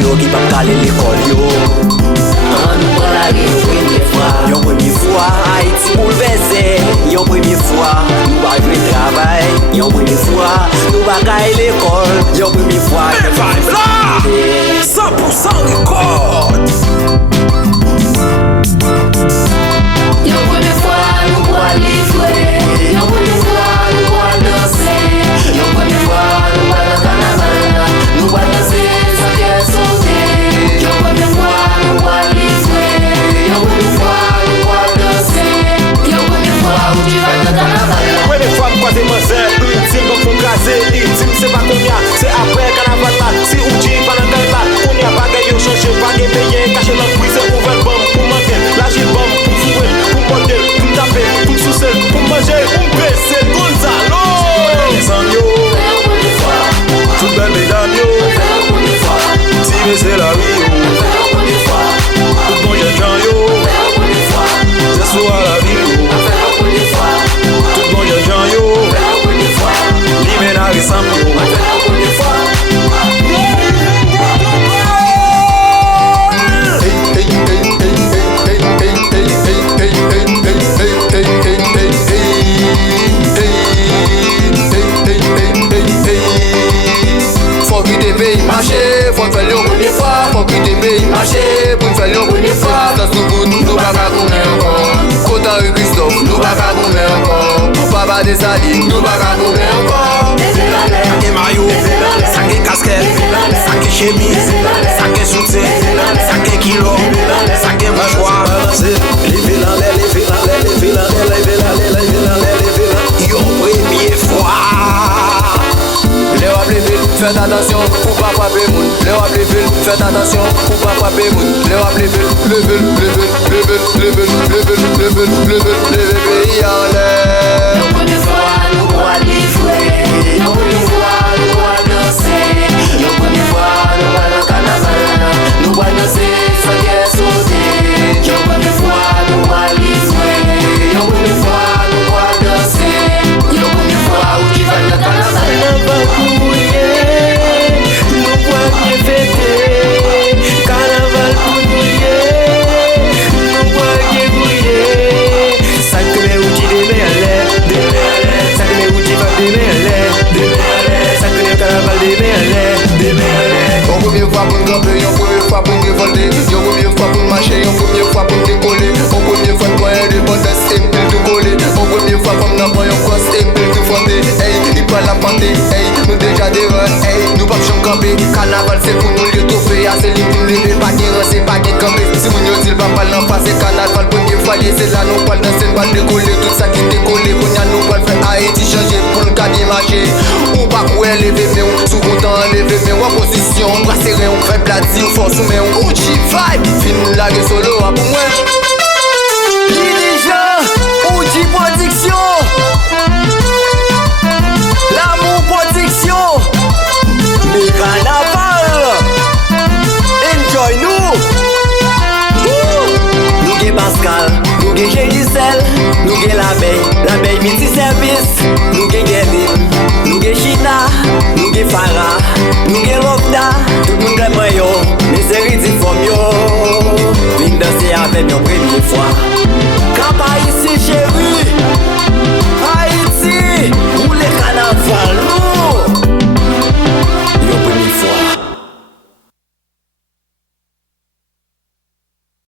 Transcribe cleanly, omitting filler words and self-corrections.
yo qui pas caler l'école yo. Nous prend la rue Yon première fois, Haïti bouleversé. Yon première fois, nous pas jouer travail. Yon première fois, nous pas caler l'école. Yon première fois, vibe là 100% record. Yon première fois, nous pour aller jouer. Yon première fois, nous pour danser. Yon première fois, nous pour le carnaval. Nous pour danser sans qu'elle sauter. Yon première fois, nous pour aller jouer. Yon première fois, nous pour danser. Yon première fois, où tu vas le carnaval. Ouais, les femmes croisées manger, ultime donc faut caser. L'ultime c'est pas combien, c'est après carnaval là. Si ou tu pas dans le là, on y a pas gagné, changer, pas gagné, payé, caché dans le prix, c'est ouvert bombe pour manquer. Là j'ai bombe pour fouer, pour monter, pour taper, pour soucer, pour manger, pour baisser, Gonzalo. Les amis, toute belle mesdames, si c'est la vie, tout bon j'ai jean yo, c'est soir la vie, tout bon j'ai jean yo, l'hyménage sam yo. Faut que tes pays marcher, faut faire le bonne fois. Faut que tes pays marcher, pour faire le bonne fois. Dans ce bout, nous pas qu'à combien encore. Cotin et Christophe, nous pas qu'à combien encore. Papa des salines, nous pas qu'à combien encore. Saké maillot, saké casquette, saké chemise, saké soutien, saké kilo, saké mouchoir. levez la l'air, levez la l'air, levez la l'air, levez la l'air, levez la l'air, levez la l'air. Yon première fois. Les wap les villes, faites attention pour pas frapper moun. Les wap les villes, faites attention pour pas frapper moun. Les wap les villes, les villes, les villes, les villes, les villes, les villes, les villes, les villes, les villes en l'air. Yon première fois, nous pour aller jouer. Yon première fois, nous pour danser. Yon première fois, nous pour le carnaval. Nous pour danser sans qu'elle sauter. Yon première fois, nous pour aller jouer. Yon première fois, nous pour danser. Yon première fois, où tu vas le carnaval. Carnaval pour nous boire bien fêter. Carnaval pour nous boire bien bouiller. Sacré ou tu démé à l'air, sacré ou tu vas démé à l'air, sacré carnaval démé à l'air, démé à l'air. Yon première fois pour nous camper, yon première fois pour nous révolter. Yon première fois pour nous marcher, yon première fois pour nous décoller. Yon première fois pour nous dépasser et puis tout coller. Yon première fois comme nous avons cross et puis tout fonder. Hey, il pas la panté, hey, nous déjà devant, hey, nous pas champ camper. Carnaval c'est pour nous le trophée, c'est lui pour lever, pas de c'est pas de camper. Si vous ne dites pas mal en face, c'est carnaval pour nous foyer, c'est là nous parle dans cette balle décoller, tout ça qui décolle, pour nous parle faire Haïti changer pour le cas marcher. On pas courir lever mais on sous content lever mais en position, brasser on fait plaisir, force mais on Uchi vibe, fin la solo pour moi. Dirigeant, Uchi production. L'amour production. Mais carnaval. Enjoy nous. Nous gay Pascal, nous gay Gisèle, nous gay l'abeille multi-service, nous gay Guéline, nous gay China, nous gay Farah, nous gay Lopda, tout le monde aime yo, mais c'est ridicule yo. Vin danser avec nous première fois.